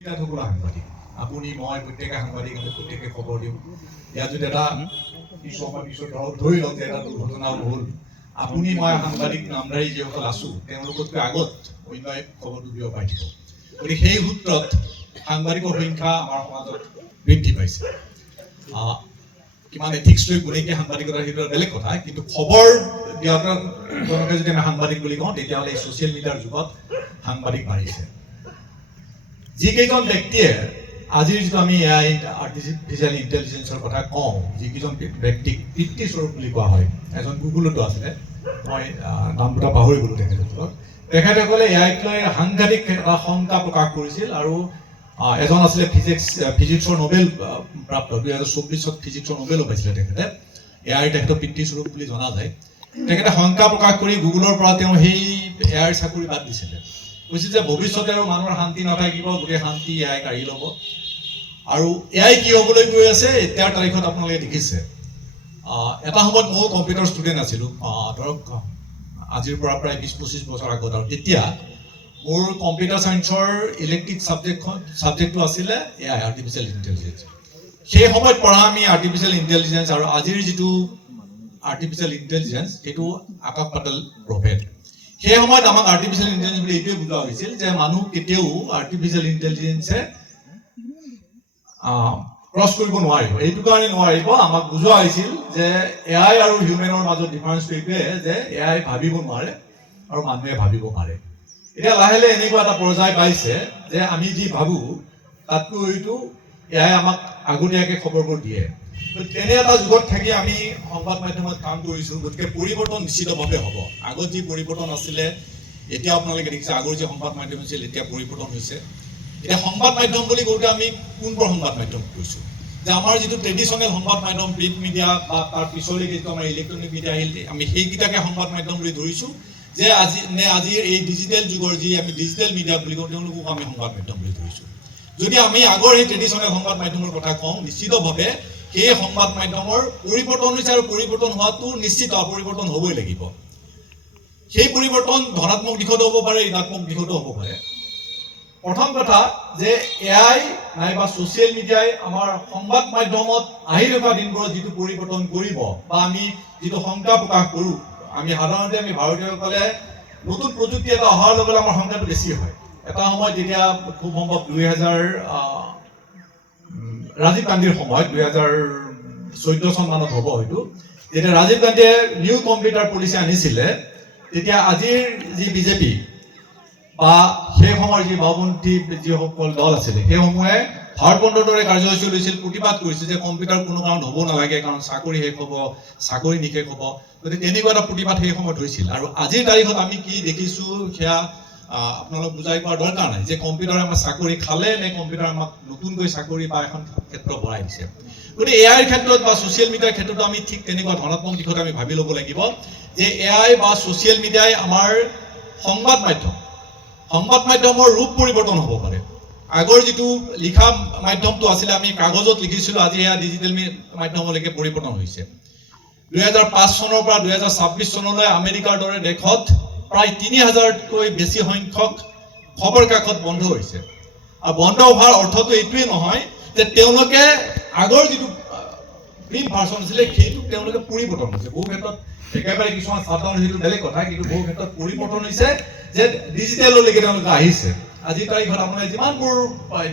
সাংবাদিক আপুনি মই প্ৰত্যেকে সাংবাদিক আমি প্ৰত্যেকে খবৰ দিওঁ ইয়াত যদি এটা পিছত ধৰি লওক যে এটা দুৰ্ঘটনা হ'ল আপুনি মই সাংবাদিক নামধাৰী যিসকল আছোঁ তেওঁলোকতকৈ আগত অন্যই খবৰটো দিব পাই থাকিব গতিকে সেই সূত্ৰত সাংবাদিকৰ সংখ্যা আমাৰ সমাজত বৃদ্ধি পাইছে কিমান এথিক্স লৈ কোনেকে সাংবাদিকতাৰ সেইটো বেলেগ কথা কিন্তু খবৰ দিয়াজনকে যদি আমি সাংবাদিক বুলি কওঁ তেতিয়াহ'লে এই ছ'চিয়েল মিডিয়াৰ যুগত সাংবাদিক বাঢ়িছে যিকেইজন ব্যক্তিয়ে আজিৰ যিটো আমি এআই আৰ্টিফিচিয়েল ইণ্টেলিজেন্সৰ কথা কওঁ যিকেইজন ব্যক্তিক পিতৃস্বৰূপ বুলি কোৱা হয় এজন গুগলতো আছিলে মই নাম দুটা পাহৰি গ'লোঁ তেখেতসকলে এআইক লৈ সাংঘাতিক এটা শংকা প্ৰকাশ কৰিছিল আৰু এজন আছিলে ফিজিক্সৰ নোবেল প্ৰাপ্ত 2024 ফিজিক্সৰ নোবেলো পাইছিলে তেখেতে এআইৰ তেখেতৰ পিতৃস্বৰূপ বুলি জনা যায় তেখেতে শংকা প্ৰকাশ কৰি গুগলৰ পৰা তেওঁ সেই এআইৰ চাকৰি বাদ দিছিলে কৈছিল যে ভৱিষ্যতে আৰু মানুহৰ শান্তি নাথাকিব গোটেই শান্তি এআই কাঢ়ি ল'ব আৰু এআই কি হ'বলৈ গৈ আছে এতিয়াৰ তাৰিখত আপোনালোকে দেখিছে এটা সময়ত ময়ো কম্পিউটাৰ ষ্টুডেণ্ট আছিলোঁ ধৰক আজিৰ পৰা প্ৰায় 20-25 বছৰ আগত আৰু তেতিয়া মোৰ কম্পিউটাৰ চায়েন্সৰ ইলেক্ট্ৰিক ছাবজেক্টটো আছিলে এআই আৰ্টিফিচিয়েল ইণ্টেলিজেন্স সেই সময়ত পঢ়া আমি আৰ্টিফিচিয়েল ইণ্টেলিজেন্স আৰু আজিৰ যিটো আৰ্টিফিচিয়েল ইণ্টেলিজেন্স সেইটো আকাশ পাতাল প্ৰভেদ সেই সময়ত আমাক আৰ্টিফিচিয়েল ইণ্টেলিজেন্স বুলি এইটোৱে বুজোৱা হৈছিল যে মানুহ কেতিয়াও আৰ্টিফিচিয়েল ইণ্টেলিজেন্সে ক্ৰছ কৰিব নোৱাৰিব এইটো কাৰণে নোৱাৰিব আমাক বুজোৱা হৈছিল যে এআই আৰু হিউমেনৰ মাজত ডিফাৰেন্সটো এইটোৱে যে এআই ভাবিব নোৱাৰে আৰু মানুহে ভাবিব পাৰে এতিয়া লাহে লাহে এনেকুৱা এটা পৰ্যায় পাইছে যে আমি যি ভাবোঁ তাতকৈ এইটো এআই আমাক আগতীয়াকৈ খবৰবোৰ দিয়ে তেনে এটা যুগত থাকি আমি সংবাদ মাধ্যমত কাম কৰিছোঁ গতিকে পৰিৱৰ্তন নিশ্চিতভাৱে হ'ব আগত যি পৰিৱৰ্তন আছিলে এতিয়া আপোনালোকে দেখিছে আগৰ যি সংবাদ মাধ্যম আছিল এতিয়া পৰিৱৰ্তন হৈছে এতিয়া সংবাদ মাধ্যম বুলি কওঁতে আমি কোনবোৰ সংবাদ মাধ্যম কৈছোঁ যে আমাৰ যিটো ট্ৰেডিশ্যনেল সংবাদ মাধ্যম প্ৰিণ্ট মিডিয়া বা তাৰ পিছলৈ যিটো আমাৰ ইলেক্ট্ৰনিক মিডিয়া আহিল আমি সেইকেইটাকে সংবাদ মাধ্যম বুলি ধৰিছোঁ যে আজিৰ এই ডিজিটেল যুগৰ যি আমি ডিজিটেল মিডিয়া বুলি কওঁ তেওঁলোকক আমি সংবাদ মাধ্যম বুলি ধৰিছোঁ যদি আমি আগৰ এই ট্ৰেডিশ্যনেল সংবাদ মাধ্যমৰ কথা কওঁ নিশ্চিতভাৱে সেই সংবাদ মাধ্যমৰ পৰিৱৰ্তন হৈছে আৰু পৰিৱৰ্তন হোৱাটো নিশ্চিত পৰিৱৰ্তন হ'বই লাগিব সেই পৰিৱৰ্তন ধনাত্মক দিশতো হ'ব পাৰে ঋণাত্মক দিশতো হ'ব পাৰে প্ৰথম কথা যে এআই নাইবা ছ'চিয়েল মিডিয়াই আমাৰ সংবাদ মাধ্যমত আহি থকা দিনবোৰত যিটো পৰিৱৰ্তন কৰিব বা আমি যিটো শংকা প্ৰকাশ কৰোঁ আমি সাধাৰণতে আমি ভাৰতীয়সকলে নতুন প্ৰযুক্তি এটা অহাৰ লগে লগে আমাৰ সংখ্যাটো বেছি হয় এটা সময়ত যেতিয়া খুব সম্ভৱ 2000 ৰাজীৱ গান্ধীৰ সময়ত 2014 চন মানত হ'ব হয়তো যেতিয়া ৰাজীৱ গান্ধীয়ে নিউ কম্পিউটাৰ পলিচি আনিছিলে তেতিয়া আজিৰ যি বিজেপি বা সেই সময়ৰ যি বাওঁপন্থী যিসকল দল আছিলে সেইসমূহে ভাৰত বন্ধৰ দৰে কাৰ্যসূচী লৈছিল প্ৰতিবাদ কৰিছিল যে কম্পিউটাৰ কোনো কাৰণত হ'ব নালাগে কাৰণ চাকৰি শেষ হ'ব চাকৰি নিশেষ হ'ব গতিকে তেনেকুৱা এটা প্ৰতিবাদ সেই সময়ত হৈছিল আৰু আজিৰ তাৰিখত আমি কি দেখিছোঁ সেয়া আপোনালোক বুজাই পোৱাৰ দৰকাৰ নাই যে কম্পিউটাৰে আমাৰ চাকৰি খালে নে কম্পিউটাৰ আমাক নতুনকৈ চাকৰি বা এখন ক্ষেত্ৰ বঢ়াই দিছে গতিকে এআইৰ ক্ষেত্ৰত বা ছ'চিয়েল মিডিয়াৰ ক্ষেত্ৰতো আমি ঠিক তেনেকুৱা ধনাত্মক দিশত আমি ভাবি ল'ব লাগিব যে এআই বা ছ'চিয়েল মিডিয়াই আমাৰ সংবাদ মাধ্যমৰ ৰূপ পৰিৱৰ্তন হ'ব পাৰে আগৰ যিটো লিখা মাধ্যমটো আছিলে আমি কাগজত লিখিছিলোঁ আজি এয়া ডিজিটেল মাধ্যমলৈকে পৰিৱৰ্তন হৈছে 2005 চনৰ পৰা 2026 চনলৈ আমেৰিকাৰ দৰে দেশত প্ৰায় 3000তকৈ বেছি সংখ্যক খবৰ কাকত বন্ধ হৈছে আৰু বন্ধ হোৱাৰ অৰ্থটো এইটোৱে নহয় যে তেওঁলোকে আগৰ যিটো প্ৰিণ্ট ভাৰ্চন আছিলে সেইটো তেওঁলোকে পৰিৱৰ্তন হৈছে বহু ক্ষেত্ৰত একেবাৰে কিছুমান চাটন সেইটো বেলেগ কথা কিন্তু বহু ক্ষেত্ৰত পৰিৱৰ্তন হৈছে যে ডিজিটেললৈকে তেওঁলোকে আহিছে আজিৰ তাৰিখত আপোনাৰ যিমানবোৰ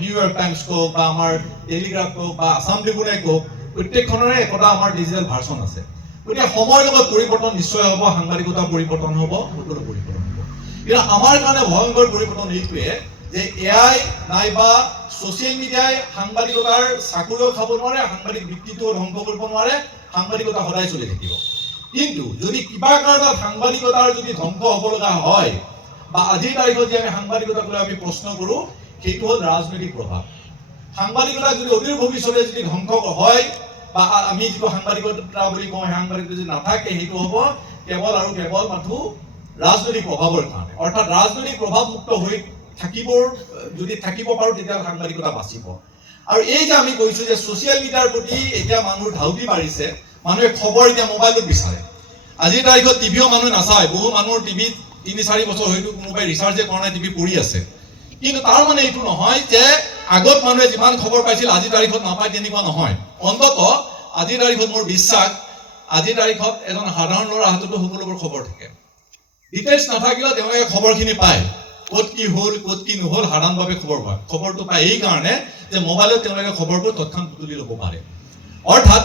নিউয়ৰ্ক টাইমছ কওক বা আমাৰ টেলিগ্ৰাফ কওক বা আছাম ট্ৰিবিউনে কওক প্ৰত্যেকখনৰে একোটা আমাৰ ডিজিটেল ভাৰ্চন আছে গতিকে সময়ৰ লগত পৰিৱৰ্তন নিশ্চয় হ'ব সাংবাদিকতা পৰিৱৰ্তন হ'ব সকলো পৰিৱৰ্তন হ'ব কিন্তু আমাৰ কাৰণে ভয়ংকৰ পৰিৱৰ্তন এইটোৱে যে এআই নাইবা ছ'চিয়েল মিডিয়াই সাংবাদিকতাৰ চাকৰিও খাব নোৱাৰে সাংবাদিক বৃত্তিটোও ধ্বংস কৰিব নোৱাৰে সাংবাদিকতা সদায় চলি থাকিব কিন্তু যদি কিবা কাৰণত সাংবাদিকতাৰ যদি ধ্বংস হ'ব লগা হয় বা আজিৰ তাৰিখত যে আমি সাংবাদিকতাক লৈ আমি প্ৰশ্ন কৰোঁ সেইটো হ'ল ৰাজনৈতিক প্ৰভাৱ সাংবাদিকতা যদি অদূৰ ভৱিষ্যতে যদি ধ্বংস হয় বা আমি যিটো সাংবাদিকতা বুলি কওঁ সাংবাদিকতা যদি নাথাকে সেইটো হ'ব কেৱল আৰু কেৱল মাথো ৰাজনৈতিক প্ৰভাৱৰ কাৰণে অৰ্থাৎ ৰাজনৈতিক প্ৰভাৱমুক্ত হৈ যদি থাকিব পাৰোঁ তেতিয়া সাংবাদিকতা বাচিব আৰু এই যে আমি কৈছোঁ যে ছ'চিয়েল মিডিয়াৰ প্ৰতি এতিয়া মানুহৰ ধাউতি বাঢ়িছে মানুহে খবৰ এতিয়া মোবাইলত বিচাৰে আজিৰ তাৰিখত টিভিও মানুহে নাচায় বহু মানুহৰ টিভিত 3-4 বছৰ হয়তো কোনোবাই ৰিচাৰ্জে কৰা নাই টিভি পৰি আছে কিন্তু তাৰ মানে এইটো নহয় যে আগত মানুহে যিমান খবৰ পাইছিল আজিৰ তাৰিখত নাপায় তেনেকুৱা নহয় অন্তত আজিৰ তাৰিখত মোৰ বিশ্বাস আজিৰ তাৰিখত এজন সাধাৰণ ল'ৰাৰ হাততো সকলোবোৰ খবৰ থাকে ডিটেইলছ নাথাকিলেও তেওঁলোকে খবৰখিনি পায় ক'ত কি হ'ল ক'ত কি নহ'ল সাধাৰণভাৱে খবৰ পায় খবৰটো পায় এই কাৰণে যে মোবাইলত তেওঁলোকে খবৰটো তৎক্ষণাত তুলি ল'ব পাৰে অৰ্থাৎ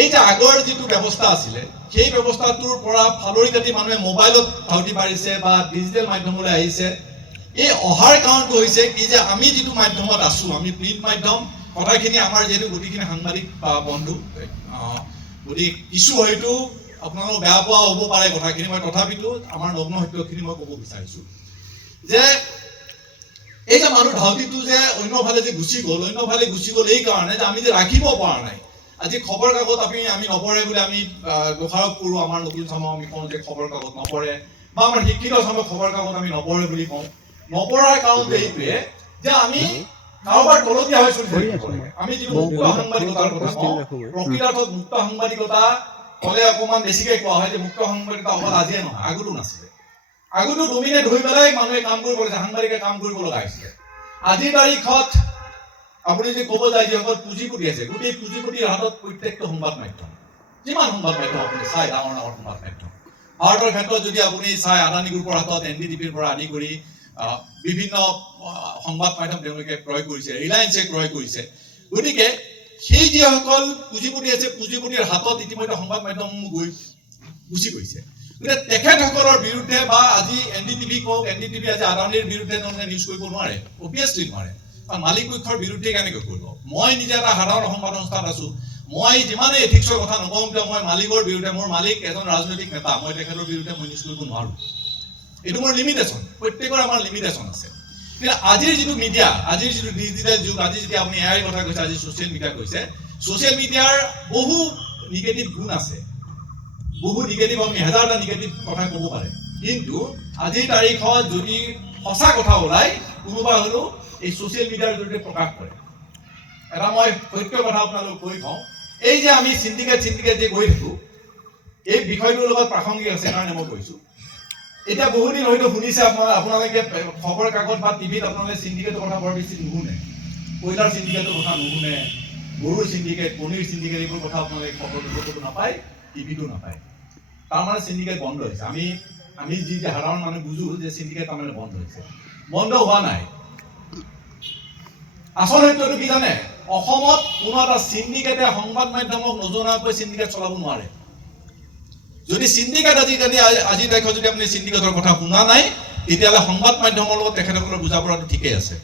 এই যে আগৰ যিটো ব্যৱস্থা আছিলে সেই ব্যৱস্থাটোৰ পৰা ফালৰি কাটি মানুহে মোবাইলত ধাউতি পাৰিছে বা ডিজিটেল মাধ্যমলৈ আহিছে এই অহাৰ কাৰণটো হৈছে কি যে আমি যিটো মাধ্যমত আছো আমি প্ৰিণ্ট মাধ্যম কথাখিনি আমাৰ যিহেতু গোটেইখিনি সাংবাদিক বন্ধু গতিকে কিছু হয়তো আপোনালোক বেয়া পোৱা হ'ব পাৰে কথাখিনি মই তথাপিতো আমাৰ নগ্ন সত্যখিনি মই ক'ব বিচাৰিছো যে এই যে মানুহ ধাউতিটো যে অন্যফালে যে গুচি গ'ল এই কাৰণে যে আমি যে ৰাখিব পৰা নাই আজি খবৰ কাগজ আমি নপঢ়ে বুলি আমি দোষাৰোপ কৰোঁ আমাৰ নতুন চামক আমি কওঁ যে খবৰ কাগজ নপঢ়ে বা আমাৰ শিক্ষিত চামক খবৰ কাগজ আমি নপঢ়ে বুলি কওঁ নপঢ়াৰ কাৰণটো এইটোৱে যে আমি কাৰোবাৰ তলতীয়া হৈ চলি থাকিব লাগে আমি যিটো মুক্ত সাংবাদিকতাৰ কথা কওঁ প্ৰকৃতাৰ্থত মুক্ত সাংবাদিকতা ক'লে অকণমান বেছিকে কোৱা হয় যে মুক্ত সাংবাদিকতা অকল আজিয়ে নহয় আগতো নাছিলে আগতো ডমিনেট হৈ পেলাই মানুহে কাম কৰিব লাগিছে সাংবাদিকে কাম কৰিব লগা হৈছিলে আজিৰ তাৰিখত আপুনি যদি ক'ব যায় যিসকল পুঁজিপতি আছে গোটেই পুঁজিপতিৰ হাতত প্ৰত্যেকটো সংবাদ মাধ্যম যিমান সংবাদ মাধ্যম আপুনি চাই ডাঙৰ ডাঙৰ সংবাদ মাধ্যম ভাৰতৰ ক্ষেত্ৰত যদি আপুনি চাই আদানী গ্ৰুপৰ হাতত NDTVৰ পৰা আদি কৰি বিভিন্ন সংবাদ মাধ্যম তেওঁলোকে ক্ৰয় কৰিছে ৰিলায়েন্সে ক্ৰয় কৰিছে গতিকে সেই যিসকল পুঁজিপতি আছে পুঁজিপতিৰ হাতত ইতিমধ্যে সংবাদ মাধ্যমসমূহ গুচি গৈছে গতিকে তেখেতসকলৰ বিৰুদ্ধে বা আজি NDTV কওক NDTV আজি আদানীৰ বিৰুদ্ধে তেওঁলোকে নিউজ কৰিব নোৱাৰে অভিয়াছলি নোৱাৰে কাৰণ মালিক পক্ষৰ বিৰুদ্ধে কেনেকৈ কৰিব মই নিজে এটা সাধাৰণ সংবাদ সংস্থাত আছো মই যিমানেই এথিক্সৰ কথা নকওঁ কিয় মই মালিকৰ বিৰুদ্ধে মোৰ মালিক এজন ৰাজনৈতিক নেতা মই তেখেতৰ বিৰুদ্ধে মই নিউজ কৰিব নোৱাৰো এইটো মোৰ লিমিটেশ্যন প্ৰত্যেকৰ আমাৰ লিমিটেশ্যন আছে কিন্তু আজিৰ যিটো মিডিয়া আজিৰ যিটো ডিজিটেল যুগ আজি যেতিয়া আপুনি এআইৰ কথা কৈছে আজি ছ'চিয়েল মিডিয়া কৈছে ছ'চিয়েল মিডিয়াৰ বহু নিগেটিভ গুণ আছে বহু নিগেটিভ আপুনি হাজাৰটা নিগেটিভ কথা ক'ব পাৰে কিন্তু আজিৰ তাৰিখত যদি সঁচা কথা ওলাই কোনোবা হ'লেও এই ছ'চিয়েল মিডিয়াৰ জৰিয়তে প্ৰকাশ কৰে এটা মই সত্য কথা আপোনালোকক কৈ থওঁ এই যে আমি চিণ্ডিকেট যে গৈ থাকোঁ এই বিষয়টোৰ লগত প্ৰাসংগিক আছে কাৰণে মই কৈছোঁ এতিয়া বহুদিন হয়তো শুনিছে আপোনালোকে খবৰ কাগজ বা টিভিত আপোনালোকে চিণ্ডিকেটৰ কথা বৰ বেছি নুশুনে কয়লাৰ চিণ্ডিকেটৰ কথা নুশুনে গৰুৰ চিণ্ডিকেট কণীৰ চিণ্ডিকেট এইবোৰ কথা আপোনালোকে খবৰটো নাপায় টিভিটো নাপায় তাৰমানে চিণ্ডিকেট বন্ধ হৈছে আমি যি সাধাৰণ মানুহ বুজো যে চিণ্ডিকেট তাৰমানে বন্ধ হৈছে বন্ধ হোৱা নাই আচল সত্যটো কি জানে অসমত কোনো এটা চিণ্ডিকেটে সংবাদ মাধ্যমক নজনাকৈ চিণ্ডিকেট চলাব নোৱাৰে যদি চিণ্ডিকেট আজিৰ তাৰিখত যদি আপুনি চিণ্ডিকেটৰ কথা শুনা নাই তেতিয়াহ'লে সংবাদ মাধ্যমৰ লগত তেখেতসকলৰ বুজা পৰাটো ঠিকেই আছে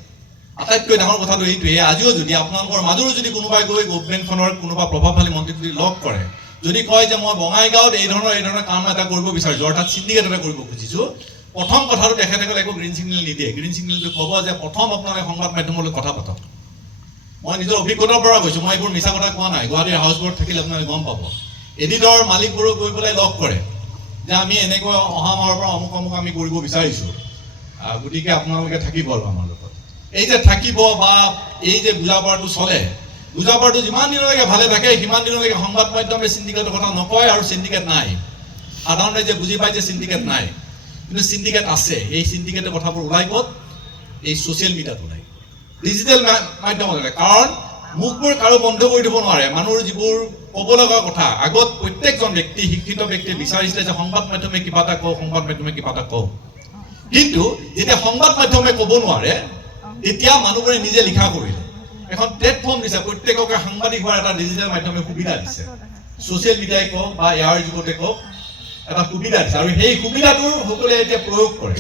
আটাইতকৈ ডাঙৰ কথাটো এইটোৱে আজিও যদি আপোনালোকৰ মাজৰো যদি কোনোবাই গৈ গভৰ্ণমেণ্টখনৰ কোনোবা প্ৰভাৱশালী মন্ত্ৰীক যদি লগ কৰে যদি কয় যে মই বঙাইগাঁৱত এই ধৰণৰ কাম এটা কৰিব বিচাৰিছোঁ অৰ্থাৎ চিণ্ডিকেট এটা কৰিব খুজিছোঁ প্ৰথম কথাটো তেখেতসকলে একো গ্ৰীণ ছিগনেল নিদিয়ে গ্ৰীণ ছিগনেলটো ক'ব যে প্ৰথম আপোনালোকে সংবাদ মাধ্যমৰ লগত কথা পাতক মই নিজৰ অভিজ্ঞতাৰ পৰা কৈছোঁ মই এইবোৰ মিছা কথা কোৱা নাই গুৱাহাটীৰ হাউচবোৰত থাকিলে আপোনালোকে গম পাব এডিটৰ মালিকবোৰক গৈ পেলাই লগ কৰে যে আমি এনেকৈ অহা মাহৰ পৰা অমুক আমি কৰিব বিচাৰিছোঁ গতিকে আপোনালোকে থাকিব আৰু আমাৰ লগত এই যে থাকিব বা এই যে বুজাপৰাটো চলে বুজাপৰাটো যিমান দিনলৈকে ভালে থাকে সিমান দিনলৈকে সংবাদ মাধ্যমে চিণ্ডিকেটৰ কথা নকয় আৰু চিণ্ডিকেট নাই সাধাৰণ ৰাইজে বুজি পায় যে চিণ্ডিকেট নাই কিন্তু চিণ্ডিকেট আছে এই চিণ্ডিকেটৰ কথাবোৰ ওলাই ক'ত এই ছ'চিয়েল মিডিয়াত ওলাই ডিজিটেল মাধ্যমত ওলাই কাৰণ মুখবোৰ কাৰো বন্ধ কৰি দিব নোৱাৰে মানুহৰ যিবোৰ ক'ব লগা কথা আগত প্ৰত্যেকজন ব্যক্তি শিক্ষিত ব্যক্তিয়ে বিচাৰিছিলে যে সংবাদ মাধ্যমে কিবা এটা কওঁ কিন্তু যেতিয়া সংবাদ মাধ্যমে ক'ব নোৱাৰে তেতিয়া মানুহবোৰে নিজে লিখা কৰিলে এখন প্লেটফৰ্ম দিছে প্ৰত্যেককে সাংবাদিক হোৱাৰ এটা ডিজিটেল মাধ্যমে সুবিধা দিছে ছ'চিয়েল মিডিয়াই কওক বা ইয়াৰ যুগতে কওক এটা সুবিধা দিছে আৰু সেই সুবিধাটোৰ সকলোৱে এতিয়া প্ৰয়োগ কৰে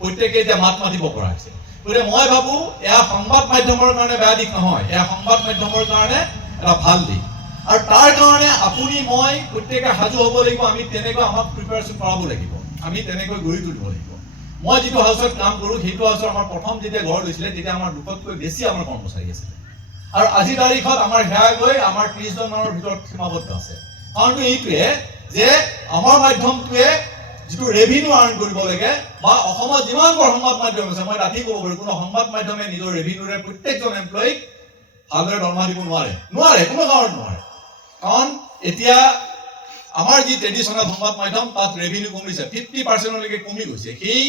প্ৰত্যেকে এতিয়া মাত মাতিব পৰা হৈছে গতিকে মই ভাবোঁ এয়া সংবাদ মাধ্যমৰ কাৰণে বেয়া দিশ নহয় এয়া সংবাদ মাধ্যমৰ কাৰণে এটা ভাল দিশ আৰু তাৰ কাৰণে আপুনি মই প্ৰত্যেকে সাজু হ'ব লাগিব আমি তেনেকৈ আমাক প্ৰিপেৰেশ্যন কৰাব লাগিব আমি তেনেকৈ গঢ়ি তুলিব লাগিব মই যিটো হাউচত কাম কৰোঁ সেইটো হাউচৰ আমাৰ প্ৰথম যেতিয়া গঢ় লৈছিলে তেতিয়া আমাৰ 200তকৈ বেছি আমাৰ কৰ্মচাৰী আছিলে আৰু আজিৰ তাৰিখত আমাৰ সেয়া গৈ আমাৰ 30জন মানৰ ভিতৰত সীমাবদ্ধ আছে কাৰণটো এইটোৱে যে আমাৰ মাধ্যমটোৱে যিটো ৰেভিনিউ আৰ্ণ কৰিব লাগে বা অসমত যিমানবোৰ সংবাদ মাধ্যম আছে মই ৰাতি ক'ব পাৰোঁ কোনো সংবাদ মাধ্যমে নিজৰ ৰেভিনিউৰে প্ৰত্যেকজন এমপ্লয়ীক ভালদৰে দৰমহা দিব নোৱাৰে কোনো কাৰণ নোৱাৰে কাৰণ এতিয়া আমাৰ যি ট্ৰেডিশ্যনেল সংবাদ মাধ্যম তাত ৰেভিনিউ কমিছে 50%লৈকে কমি গৈছে সেই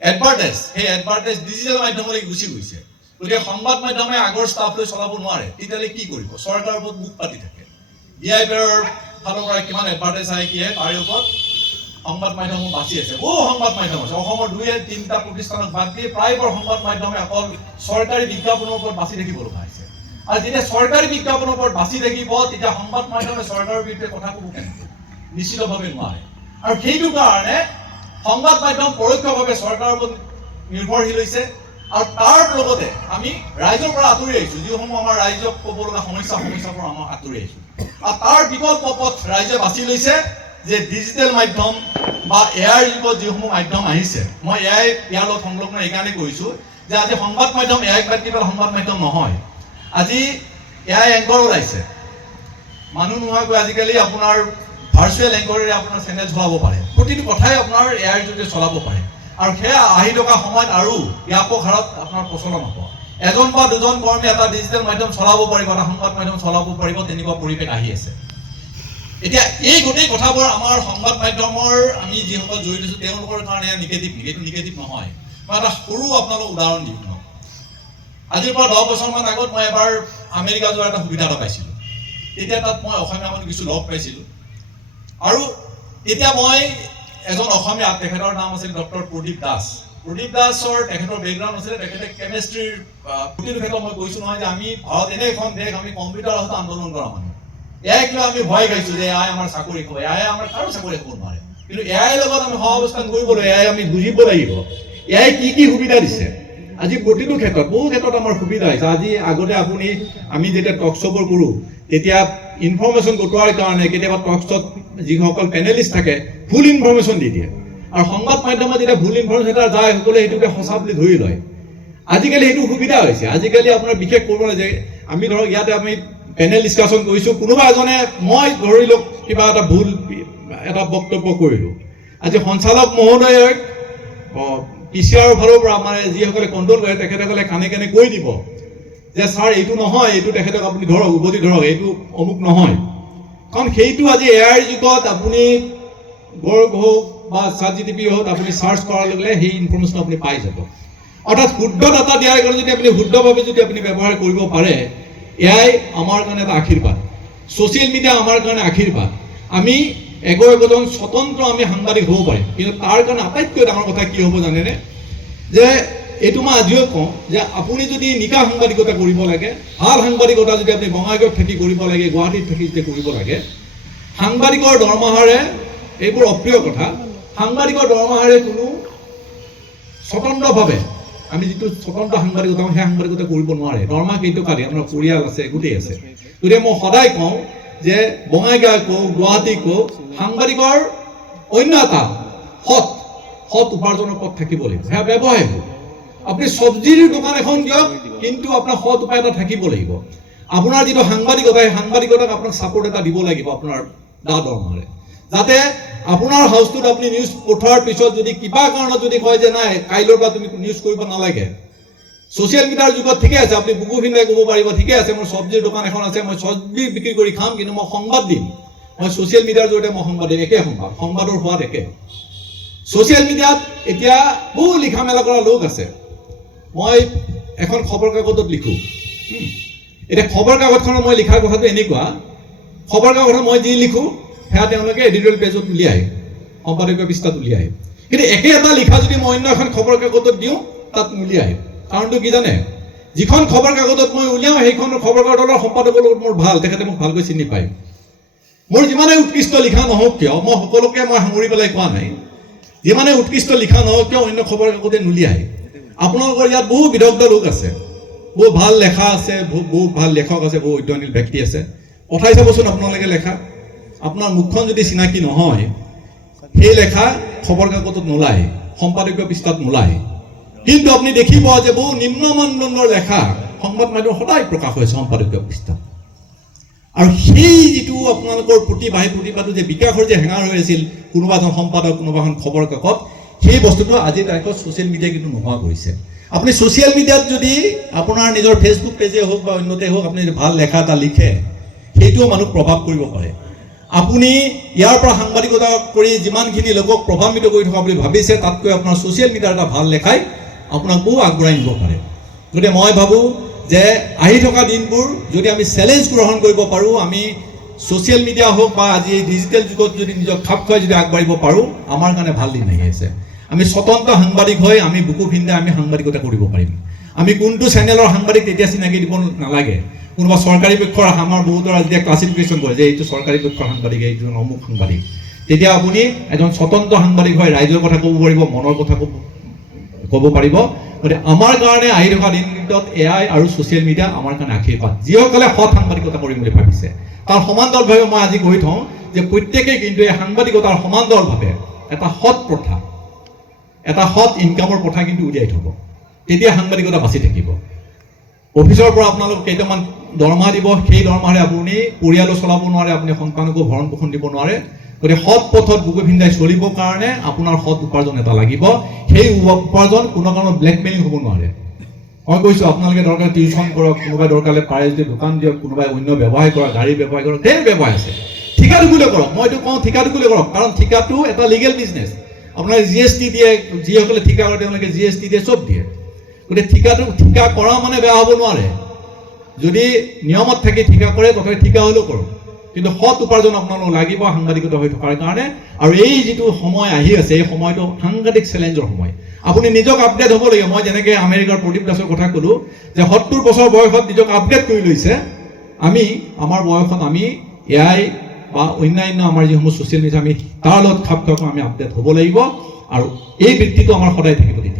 এডভাৰটাইজ ডিজিটেল মাধ্যমলৈকে গুচি গৈছে গতিকে সংবাদ মাধ্যমে আগৰ ষ্টাফ লৈ চলাব নোৱাৰে। তেতিয়াহ'লে কি কৰিব? চৰকাৰৰ ওপৰত মুখ পাতি থাকে। DIPৰ ফালৰ পৰা কিমান এডভাৰটাইজ আহে কি তাৰে ওপৰত সংবাদ মাধ্যমো বাচি আছে। বহু সংবাদ মাধ্যম আছে। অসমৰ 2-3টা প্ৰতিষ্ঠানক বাদ দি প্ৰায়বোৰ সংবাদ মাধ্যমে অকল চৰকাৰী বিজ্ঞাপনৰ ওপৰত বাচি থাকিব লগা হৈছে। আৰু যেতিয়া চৰকাৰী বিজ্ঞাপনৰ ওপৰত বাচি থাকিব, তেতিয়া সংবাদ মাধ্যমে চৰকাৰৰ বিৰুদ্ধে কথা ক'ব কেনেকৈ? নিশ্চিতভাৱে নোৱাৰে। আৰু সেইটো কাৰণে সংবাদ মাধ্যম পৰোক্ষভাৱে চৰকাৰৰ ওপৰত নিৰ্ভৰশীল হৈছে। আৰু তাৰ লগতে আমি ৰাইজৰ পৰা আঁতৰি আহিছোঁ, যিসমূহ আমাৰ ৰাইজক ক'ব লগা সমস্যাৰ পৰা আমাৰ আঁতৰি আহিছোঁ। আৰু তাৰ বিকল্প পথ ৰাইজে বাছি লৈছে যে ডিজিটেল মাধ্যম বা এআইৰ যুগত যিসমূহ মাধ্যম আহিছে, মই ইয়াৰ লগত সংলগ্ন এইকাৰণে কৰিছোঁ যে আজি সংবাদ মাধ্যম এআইক বাদ দি পেলাই সংবাদ মাধ্যম নহয়। আজি এআই এংকৰ ওলাইছে। মানুহ নোহোৱাকৈ আজিকালি আপোনাৰ ভাৰ্চুৱেল এংকৰেৰে আপোনাৰ চেনেল চলাব পাৰে। প্ৰতিটো কথাই আপোনাৰ এআইৰ জৰিয়তে চলাব পাৰে। আৰু সেয়া আহি থকা সময়ত আৰু ব্যাপক হাৰত আপোনাৰ প্ৰচলন হ'ব। এজন বা দুজন কৰ্মী এটা ডিজিটেল মাধ্যম চলাব পাৰিব, এটা সংবাদ মাধ্যম চলাব পাৰিব, তেনেকুৱা পৰিৱেশ আহি আছে। এতিয়া এই গোটেই কথাবোৰ আমাৰ সংবাদ মাধ্যমৰ আমি যিসকল জড়িত আছোঁ তেওঁলোকৰ কাৰণে নিগেটিভ নেকি? এইটো নিগেটিভ নহয়। মই এটা সৰু আপোনালোক উদাহৰণ দিওঁ। আজিৰ পৰা 10 বছৰমান আগত মই এবাৰ আমেৰিকা যোৱাৰ এটা সুবিধা এটা পাইছিলোঁ। তেতিয়া তাত মই অসমীয়া মানুহ কিছু লগ পাইছিলোঁ। আৰু তেতিয়া মই এজন অসমীয়া, তেখেতৰ নাম আছিল ডক্টৰ প্ৰদীপ দাস। প্ৰদীপ দাসৰ তেখেতৰ বেকগ্ৰাউণ্ড আছিলে, তেখেতে কেমেষ্ট্ৰিৰ প্ৰতিটো ক্ষেত্ৰত মই কৈছোঁ নহয় যে আমি ভাৰত এনে এখন দেশ, আমি কম্পিউটাৰৰ সৈতে আন্দোলন কৰা মানুহ। এআইক লৈ আমি ভয় খাইছোঁ যে এআই আমাৰ চাকৰি খাব। এআই আমাৰ কাৰো চাকৰি খাব নোৱাৰে। কিন্তু এআইৰ লগত আমি সহাৱস্থান কৰিবলৈ এআই আমি বুজিব লাগিব এআই কি কি সুবিধা দিছে। আজি প্ৰতিটো ক্ষেত্ৰত বহু ক্ষেত্ৰত আমাৰ সুবিধা হৈছে। আজি আগতে আমি যেতিয়া টক শ্ব'বোৰ কৰোঁ তেতিয়া ইনফৰ্মেশ্যন গোটোৱাৰ কাৰণে কেতিয়াবা টক শ্ব'ত যিসকল পেনেলিষ্ট থাকে ভুল ইনফৰ্মেশ্যন দি দিয়ে। আৰু সংবাদ মাধ্যমত যেতিয়া ভুল ইনফৰ্মেশ্যন এটা যায়, সকলোৱে সেইটোকে সঁচা বুলি ধৰি লয়। আজিকালি সেইটো সুবিধা হৈছে। আজিকালি আপোনাৰ বিশেষ কৰিব যে আমি ধৰক ইয়াতে আমি পেনেল ডিছকাশ্যন কৰিছোঁ, কোনোবা এজনে মই ধৰি লওক কিবা এটা ভুল এটা বক্তব্য কৰিলোঁ। আজি সঞ্চালক মহোদয়ক PCRৰ ফালৰ পৰা আমাৰ যিসকলে কণ্ট্ৰল কৰে তেখেতসকলে কানে কানে কৈ দিব যে ছাৰ এইটো নহয়, এইটো তেখেতক আপুনি ধৰক উভতি ধৰক, এইটো অমুক নহয়। কাৰণ সেইটো আজি এআইৰ যুগত আপুনি গৰ্গ হওক বা ChatGPT হওক, আপুনি ছাৰ্চ কৰাৰ লগে লগে সেই ইনফৰ্মেশ্যন আপুনি পাই যাব। অৰ্থাৎ শুদ্ধ ডাটা দিয়াৰ কাৰণে যদি আপুনি শুদ্ধভাৱে যদি আপুনি ব্যৱহাৰ কৰিব পাৰে, এআই আমাৰ কাৰণে এটা আশীৰ্বাদ। ছ'চিয়েল মিডিয়া আমাৰ কাৰণে আশীৰ্বাদ। আমি এজন স্বতন্ত্ৰ আমি সাংবাদিক হ'ব পাৰিম। কিন্তু তাৰ কাৰণে আটাইতকৈ ডাঙৰ কথা কি হ'ব জানেনে? যে এইটো মই আজিও কওঁ যে আপুনি যদি নিকা সাংবাদিকতা কৰিব লাগে, ভাল সাংবাদিকতা যদি আপুনি বঙাইগাঁৱত থাকি কৰিব লাগে, গুৱাহাটীত থাকি যদি কৰিব লাগে, সাংবাদিকৰ দৰমহাৰে, এইবোৰ অপ্ৰিয় কথা, সাংবাদিকৰ দৰমহাৰে কোনো স্বতন্ত্ৰভাৱে আমি যিটো স্বতন্ত্ৰ সাংবাদিকতা সেই সাংবাদিকতা কৰিব নোৱাৰে। দৰমহা কেইটকা দিয়ে? আপোনাৰ পৰিয়াল আছে, গোটেই আছে। গতিকে মই সদায় কওঁ যে বঙাইগাঁও কওঁ, গুৱাহাটী কওঁ, সাংবাদিকৰ অন্য এটা সৎ উপাৰ্জনৰ পথ থাকিব লাগিব। সেয়া ব্যৱসায় হ'ব। আপুনি চব্জিৰ দোকান এখন দিয়ক, কিন্তু আপোনাৰ সৎ উপায় এটা থাকিব লাগিব। আপোনাৰ যিটো সাংবাদিকতা, সেই সাংবাদিকতাক আপোনাক ছাপোৰ্ট এটা দিব লাগিব আপোনাৰ দৰমহাৰে, যাতে আপোনাৰ হাউচটোত আপুনি নিউজ পঠোৱাৰ পিছত যদি কিবা কাৰণত যদি কয় যে নাই কাইলৈৰ পৰা তুমি নিউজ কৰিব নালাগে, ছ'চিয়েল মিডিয়াৰ যুগত ঠিকে আছে, আপুনি বুকু ফিন্দাই ক'ব পাৰিব ঠিকে আছে মোৰ চব্জিৰ দোকান এখন আছে, মই চব্জি বিক্ৰী কৰি খাম, কিন্তু মই সংবাদ দিম, মই ছ'চিয়েল মিডিয়াৰ জৰিয়তে মই সংবাদ দিম। একে সংবাদৰ সোৱাদ একে। ছ'চিয়েল মিডিয়াত এতিয়া বহু লিখা মেলা কৰা লোক আছে। মই এখন খবৰ কাকতত লিখোঁ। এতিয়া খবৰ কাকতখনৰ মই লিখাৰ কথাটো এনেকুৱা, খবৰ কাকতত মই যি লিখোঁ সেয়া তেওঁলোকে এডিটৰিয়েল পেজত উলিয়াই, সম্পাদকীয় পৃষ্ঠাত উলিয়াই। কিন্তু একে এটা লিখা যদি মই অন্য এখন খবৰ কাকতত দিওঁ তাত উলিয়াই। কাৰণটো কি জানে? যিখন খবৰ কাকতত মই উলিয়াওঁ সেইখন খবৰ কাকতৰ সম্পাদকৰ লগত মোৰ ভাল, তেখেতে মোক ভালকৈ চিনি পায়। মোৰ যিমানেই উৎকৃষ্ট লিখা নহওক কিয়, মই সকলোকে মই সামৰি পেলাই কোৱা নাই, যিমানেই উৎকৃষ্ট লিখা নহওক কিয় অন্য খবৰ কাকতে নুলিয়াই। আপোনালোকৰ ইয়াত বহু বিদগ্ধ লোক আছে, বহু ভাল লেখা আছে, বহু ভাল লেখক আছে, বহু অধ্যয়নশীল ব্যক্তি আছে। পঠাই চাবচোন আপোনালোকে লেখা। আপোনাৰ মুখখন যদি চিনাকি নহয়, সেই লেখা খবৰ কাকতত নোলায়, সম্পাদকীয় পৃষ্ঠাত নোলায়। কিন্তু আপুনি দেখিব যে বহু নিম্ন মানদণ্ডৰ লেখা সংবাদ মাধ্যম সদায় প্ৰকাশ হৈছে সম্পাদকীয় পৃষ্ঠাত। আৰু সেই যিটো আপোনালোকৰ প্ৰতিভা, সেই প্ৰতিভাটো যে বিকাশৰ যে হেঙাৰ হৈ আছিল, কোনোবা এজন সম্পাদক, কোনোবা এখন খবৰ কাকত, সেই বস্তুটো আজিৰ তাৰিখত ছ'চিয়েল মিডিয়াই কিন্তু নোহোৱা কৰিছে। আপুনি ছ'চিয়েল মিডিয়াত যদি আপোনাৰ নিজৰ ফেচবুক পেজে হওক বা অন্যতে হওক আপুনি ভাল লেখা এটা লিখে, সেইটোও মানুহক প্ৰভাৱ কৰিব পাৰে। আপুনি ইয়াৰ পৰা সাংবাদিকতা কৰি যিমানখিনি লোকক প্ৰভাৱিত কৰি থকা বুলি ভাবিছে, তাতকৈ আপোনাৰ ছ'চিয়েল মিডিয়াৰ এটা ভাল লেখাই আপোনাক বহু আগবঢ়াই নিব পাৰে। গতিকে মই ভাবোঁ যে আহি থকা দিনবোৰ যদি আমি চেলেঞ্জ গ্ৰহণ কৰিব পাৰোঁ, আমি ছ'চিয়েল মিডিয়া হওক বা আজি এই ডিজিটেল যুগত যদি নিজক খাপ খুৱাই যদি আগবাঢ়িব পাৰোঁ, আমাৰ কাৰণে ভাল দিন আহি আছে। আমি স্বতন্ত্ৰ সাংবাদিক হৈ আমি বুকু পিন্ধাই আমি সাংবাদিকতা কৰিব পাৰিম। আমি কোনটো চেনেলৰ সাংবাদিক তেতিয়া চিনাকি দিব নালাগে। কোনোবা চৰকাৰী পক্ষৰ আমাৰ বহুতৰ যেতিয়া ক্লাছিফিকেশ্যন কৰে যে এইটো চৰকাৰী পক্ষৰ সাংবাদিক, এইটো অমুক সাংবাদিক, তেতিয়া আপুনি এজন স্বতন্ত্ৰ সাংবাদিক হৈ ৰাইজৰ কথা ক'ব পাৰিব, মনৰ কথা ক'ব পাৰিব। গতিকে আমাৰ কাৰণে আহি থকা দিনকেইটাত AI আৰু ছ'চিয়েল মিডিয়া আমাৰ কাৰণে আশীৰ্বাদ। যিসকলে সৎ সাংবাদিকতা কৰিম বুলি ভাবিছে তাৰ সমান্তৰালভাৱে মই আজি কৈ থওঁ যে প্ৰত্যেকেই কিন্তু এই সাংবাদিকতাৰ সমান্তৰালভাৱে এটা সৎ প্ৰথা, এটা সৎ ইনকামৰ প্ৰথা কিন্তু উলিয়াই থ'ব, তেতিয়া সাংবাদিকতা বাচি থাকিব। অফিচৰ পৰা আপোনালোক কেইটামান দৰমহা দিব, সেই দৰমহাৰে আপুনি পৰিয়ালো চলাব নোৱাৰে, আপুনি সন্তানকো ভৰণ পোষণ দিব নোৱাৰে। গতিকে সৎ পথত বুকু পিন্ধাই চলিবৰ কাৰণে আপোনাৰ সৎ উপাৰ্জন এটা লাগিব। সেই উপাৰ্জন কোনো কাৰণত ব্লেকমেইলিং হ'ব নোৱাৰে। মই কৈছোঁ আপোনালোকে দৰকাৰ টিউশ্যন কৰক, কোনোবাই দৰকাৰ পাৰে যদি দোকান দিয়ক, কোনোবাই অন্য ব্যৱসায় কৰক, গাড়ী ব্যৱসায় কৰক, ধেৰ ব্যৱসায় আছে। ঠিকাটো বুলিয়ে কৰক, মই এইটো কওঁ ঠিকাটো বুলিয়ে কৰক, কাৰণ ঠিকাটো এটা লিগেল বিজনেছ। আপোনাৰ GST দিয়ে, যিসকলে ঠিকা কৰে তেওঁলোকে GST দিয়ে, চব দিয়ে। গতিকে ঠিকা কৰা মানে বেয়া হ'ব নোৱাৰে। যদি নিয়মত থাকি ঠিকা কৰে তথাপি ঠিকা হ'লেও কৰক, কিন্তু সৎ উপাৰ্জন আপোনালোক লাগিব সাংবাদিকতা হৈ থকাৰ কাৰণে। আৰু এই যিটো সময় আহি আছে, এই সময়টো সাংঘাতিক চেলেঞ্জৰ সময়। আপুনি নিজক আপডেট হ'ব লাগিব। মই যেনেকৈ আমেৰিকাৰ প্ৰদীপ দাসৰ কথা ক'লোঁ যে 70 বছৰ বয়সত নিজক আপডেট কৰি লৈছে, আমি আমাৰ বয়সত আমি AI বা অন্যান্য আমাৰ যিসমূহ ছ'চিয়েল মিডিয়া আমি তাৰ লগত খাপ খোৱাকৈ আমি আপডেট হ'ব লাগিব। আৰু এই বৃত্তিটো আমাৰ সদায় থাকিব লাগিব।